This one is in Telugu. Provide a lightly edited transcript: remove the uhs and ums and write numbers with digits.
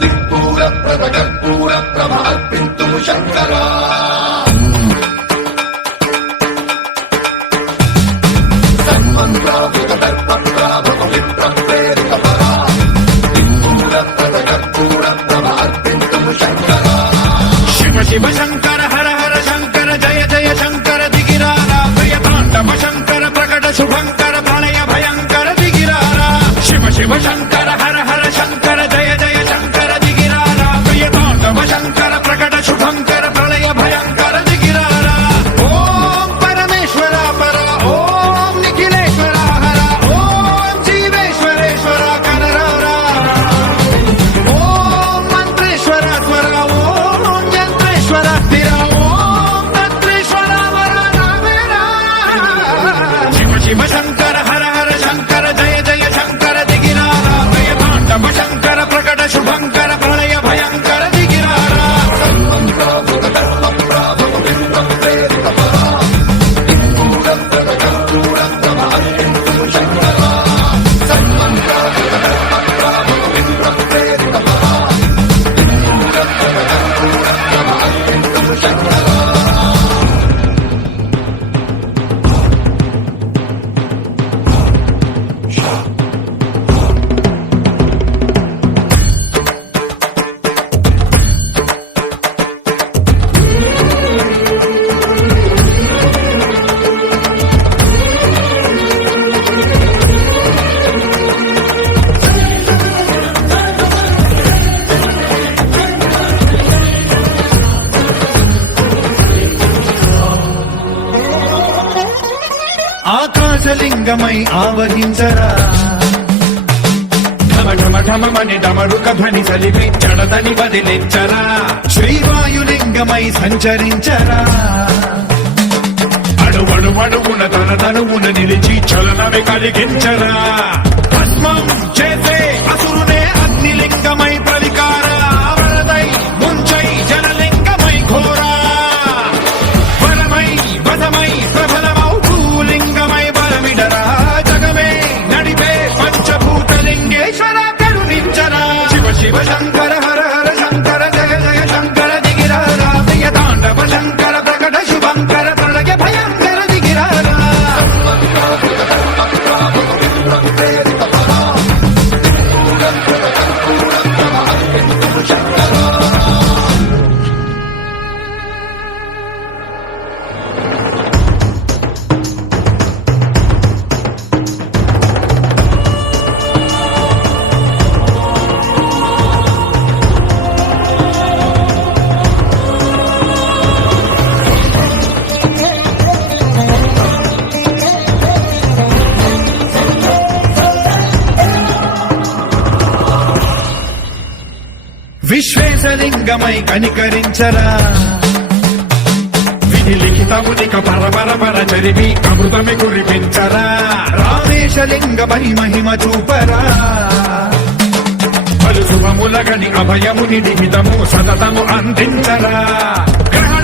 దిక్పూర ప్రకటపూర ప్రభ అర్పింతుము శంకరా శివ శివ శంకర హర హర శంకర జయ జయ శంకర దిగిరారా ప్రియతాండవ శంకర ప్రకట శుభంకర ప్రళయ భయంకర దిగిరారా శివ శివ శంకర హర హర శంకర జయ జయ శంకర దిగిరారా ప్రియతాండవ శంకర ప్రకట శుభంకర ప్రళయ భయంకర దిగిరారా ఓం పరమేశ్వర పర ఓం నిఖిలేశ్వర హర ఓం జీవేశ్వరేశ్వర కనరారా ఓం మంత్రేశ్వర స్వర ఓం యంత్రేశ్వర స్థిర ఓం తంత్రేశ్వర వర రామేరా శివ శివ శంకర హర హర శంకర జయ జయ శంకర దిగిరారా ప్రియతాండవ శంకర ప్రకట శుభంకర ప్రళయ భయంకర దిగిరారా ఆకాశలింగమై ఆవహించరా ఢమ ఢమ ఢమమని డమరుక ధ్వని సలిపి జడదని వదిలించరా శ్రీవాయులింగమై సంచరించరా అడువడువడువున తన తనువున నిలిచి చలనమే కలిగించరా భస్మం చేసే అసురునే అగ్నిలింగమై ప్రలికార వరదై ముంచై జనలింగమై ఘోరా వరమై వదమై ప్రబలమౌ భూలింగమై బలమిడరా జగమే నడిపే పంచభూతలింగేశ్వర కరుణించరా శివ శివ శంకర హర హర శంకర జయ జయ శంకర దిగిరారా ప్రియతాండవ శంకర ప్రకట శుభంకర ప్రళయ భయంకర దిగిరారా విశ్వేశలింగమై కనికరించరా విధి లిఖితమునిక పరపర పర చరివి అమృతమి కురిపించరా రామేశలింగమై మహిమ చూపరా పలు శుభములగని అభయముని నిహితము సతతము అందించరా గ్రహ